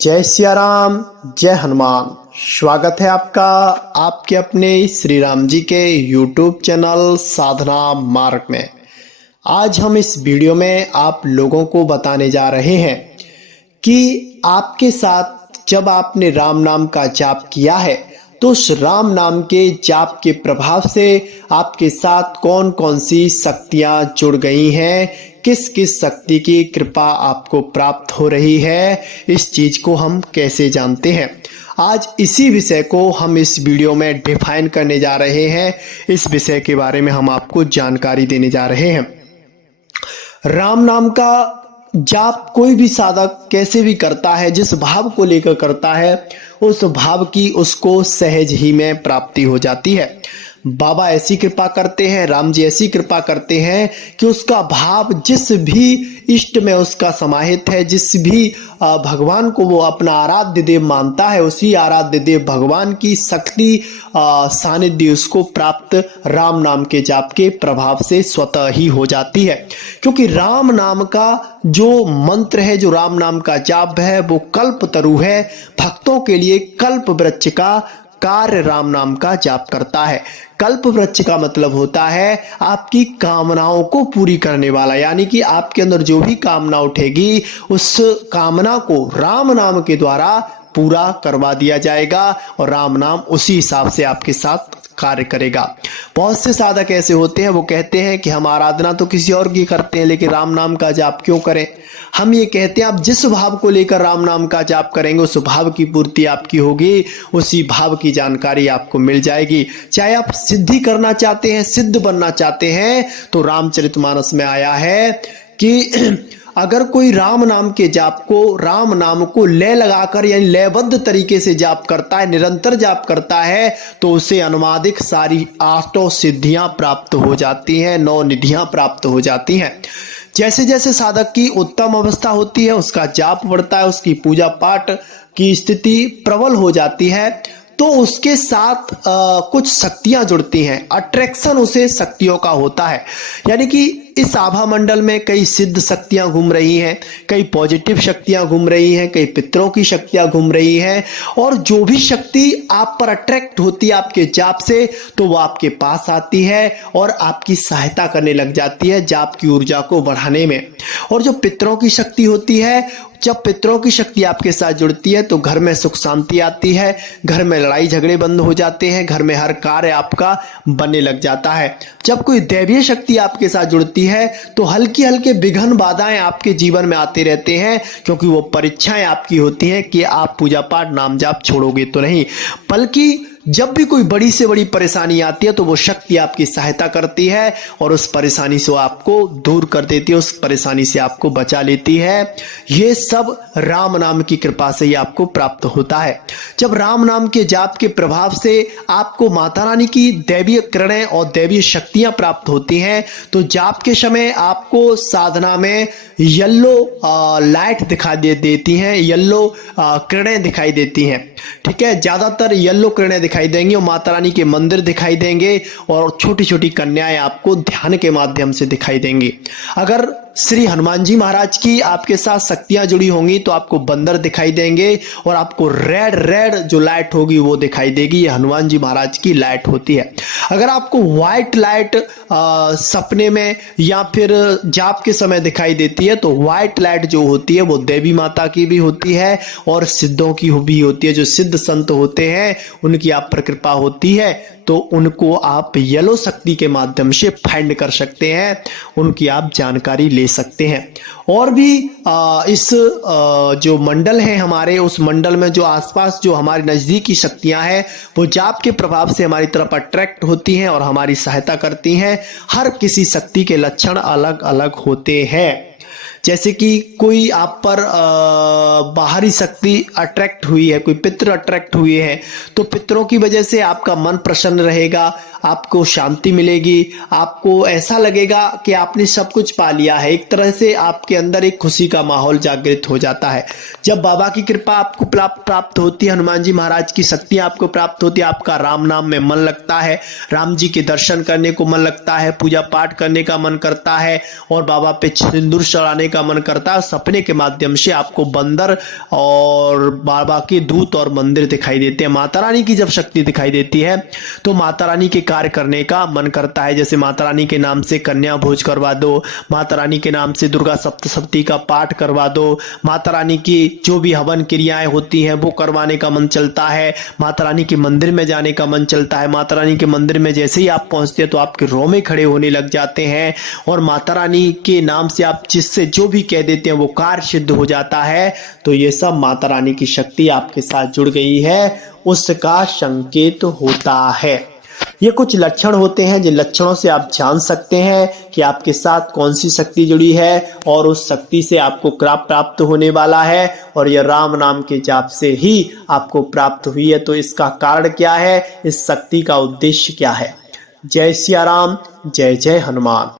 जय सिया राम, जय हनुमान। स्वागत है आपका आपके अपने श्री राम जी के YouTube चैनल साधना मार्ग में। आज हम इस वीडियो में आप लोगों को बताने जा रहे हैं कि आपके साथ जब आपने राम नाम का जाप किया है तो उस राम नाम के जाप के प्रभाव से आपके साथ कौन कौन सी शक्तियां जुड़ गई हैं, किस किस शक्ति की कृपा आपको प्राप्त हो रही है, इस चीज को हम कैसे जानते हैं। आज इसी विषय को हम इस वीडियो में डिफाइन करने जा रहे हैं। इस विषय के बारे में हम आपको जानकारी देने जा रहे हैं। राम नाम का जाप कोई भी साधक कैसे भी करता है, जिस भाव को लेकर करता है उस भाव की उसको सहज ही में प्राप्ति हो जाती है। बाबा ऐसी कृपा करते हैं, राम जी ऐसी कृपा करते हैं कि उसका भाव जिस भी इष्ट में उसका समाहित है, जिस भी भगवान को वो अपना आराध्य देव मानता है, उसी आराध्य देव भगवान की शक्ति सानिध्य उसको प्राप्त राम नाम के जाप के प्रभाव से स्वतः ही हो जाती है। क्योंकि राम नाम का जो मंत्र है, जो राम नाम का जाप है, वो कल्प तरु है। भक्तों के लिए कल्प वृक्ष का कार्य राम नाम का जाप करता है। कल्प वृक्ष का मतलब होता है आपकी कामनाओं को पूरी करने वाला, यानी कि आपके अंदर जो भी कामना उठेगी उस कामना को राम नाम के द्वारा पूरा करवा दिया जाएगा और राम नाम उसी हिसाब से आपके साथ कार्य करेगा। बहुत से साधक ऐसे होते हैं, वो कहते हैं कि हम आराधना तो किसी और की करते हैं लेकिन राम नाम का जाप क्यों करें। हम ये कहते हैं आप जिस भाव को लेकर राम नाम का जाप करेंगे उस भाव की पूर्ति आपकी होगी, उसी भाव की जानकारी आपको मिल जाएगी। चाहे आप सिद्धि करना चाहते हैं, सिद्ध बनना चाहते हैं, तो रामचरितमानस में आया है कि अगर कोई राम नाम के जाप को, राम नाम को लय लगाकर यानी लयबद्ध तरीके से जाप करता है, निरंतर जाप करता है, तो उसे अनुमादिक सारी 8 सिद्धियां प्राप्त हो जाती हैं, 9 निधियां प्राप्त हो जाती हैं। जैसे जैसे साधक की उत्तम अवस्था होती है, उसका जाप बढ़ता है, उसकी पूजा पाठ की स्थिति प्रबल हो जाती है, तो उसके साथ कुछ शक्तियां जुड़ती हैं। अट्रैक्शन उसे शक्तियों का होता है, यानी कि इस आभा मंडल में कई सिद्ध शक्तियां घूम रही हैं, कई पॉजिटिव शक्तियां घूम रही हैं, कई पितरों की शक्तियां घूम रही हैं, और जो भी शक्ति आप पर अट्रैक्ट होती है आपके जाप से, तो वो आपके पास आती है और आपकी सहायता करने लग जाती है जाप की ऊर्जा को बढ़ाने में। और जो पितरों की शक्ति होती है, जब पितरों की शक्ति आपके साथ जुड़ती है तो घर में सुख शांति आती है, घर में लड़ाई झगड़े बंद हो जाते हैं, घर में हर कार्य आपका बनने लग जाता है। जब कोई दैवीय शक्ति आपके साथ जुड़ती है तो हल्की हल्के विघ्न बाधाएं आपके जीवन में आते रहते हैं, क्योंकि वो परीक्षाएं आपकी होती हैं कि आप पूजा पाठ नाम जाप छोड़ोगे तो नहीं। बल्कि जब भी कोई बड़ी से बड़ी परेशानी आती है तो वो शक्ति आपकी सहायता करती है और उस परेशानी से आपको दूर कर देती है, उस परेशानी से आपको बचा लेती है। ये सब राम नाम की कृपा से ही आपको प्राप्त होता है। जब राम नाम के जाप के प्रभाव से आपको माता रानी की दैवीय किरणें और दैवीय शक्तियां प्राप्त होती हैं, तो जाप के समय आपको साधना में येलो लाइट दिखाई देती हैं, येलो किरणें दिखाई देती हैं। ठीक है, ज्यादातर येलो किरणें दिखाई देंगी और माता रानी के मंदिर दिखाई देंगे और छोटी छोटी कन्याएं आपको ध्यान के माध्यम से दिखाई देंगी। अगर श्री हनुमान जी महाराज की आपके साथ शक्तियां जुड़ी होंगी तो आपको बंदर दिखाई देंगे और आपको रेड रेड जो लाइट होगी वो दिखाई देगी, ये हनुमान जी महाराज की लाइट होती है। अगर आपको व्हाइट लाइट सपने में या फिर जाप के समय दिखाई देती है तो व्हाइट लाइट जो होती है वो देवी माता की भी होती है और सिद्धों की भी होती है। जो सिद्ध संत होते हैं उनकी आप पर कृपा होती है तो उनको आप येलो शक्ति के माध्यम से फाइंड कर सकते हैं, उनकी आप जानकारी ले सकते हैं। और भी इस जो मंडल है हमारे, उस मंडल में जो आसपास जो हमारी नजदीकी शक्तियां हैं वो जाप के प्रभाव से हमारी तरफ अट्रैक्ट होती हैं और हमारी सहायता करती हैं। हर किसी शक्ति के लक्षण अलग अलग होते हैं। जैसे कि कोई आप पर बाहरी शक्ति अट्रैक्ट हुई है, कोई पितृ अट्रैक्ट हुए हैं, तो पितरों की वजह से आपका मन प्रसन्न रहेगा, आपको शांति मिलेगी, आपको ऐसा लगेगा कि आपने सब कुछ पा लिया है। एक तरह से आपके अंदर एक खुशी का माहौल जागृत हो जाता है। जब बाबा की कृपा आपको प्राप्त होती है, हनुमान जी महाराज की शक्ति आपको प्राप्त होती है, आपका राम नाम में मन लगता है, राम जी के दर्शन करने को मन लगता है, पूजा पाठ करने का मन करता है और बाबा पे सिंदूर चढ़ाने का मन करता है। सपने के माध्यम से आपको बंदर और बाबा के दूत और मंदिर दिखाई देते हैं। माता रानी की जब शक्ति दिखाई देती है तो माता रानी के कार्य करने का मन करता है। जैसे माता रानी के नाम से कन्या भोज करवा दो, माता रानी के नाम से दुर्गा सप्तशती का पाठ करवा दो, माता रानी की जो भी हवन क्रियाएं होती हैं वो करवाने का मन चलता है, माता रानी के मंदिर में जाने का मन चलता है। माता रानी के मंदिर में जैसे ही आप पहुंचते हैं तो आपके रोमे खड़े होने लग जाते हैं और माता रानी के नाम से आप जिससे जो भी कह देते हैं वो कार्य सिद्ध हो जाता है। तो ये सब माता रानी की शक्ति आपके साथ जुड़ गई है, उसका संकेत होता है। ये कुछ लक्षण होते हैं जिन लक्षणों से आप जान सकते हैं कि आपके साथ कौन सी शक्ति जुड़ी है और उस शक्ति से आपको क्या प्राप्त होने वाला है, और यह राम नाम के जाप से ही आपको प्राप्त हुई है। तो इसका कारण क्या है, इस शक्ति का उद्देश्य क्या है। जय सिया राम, जय जय हनुमान।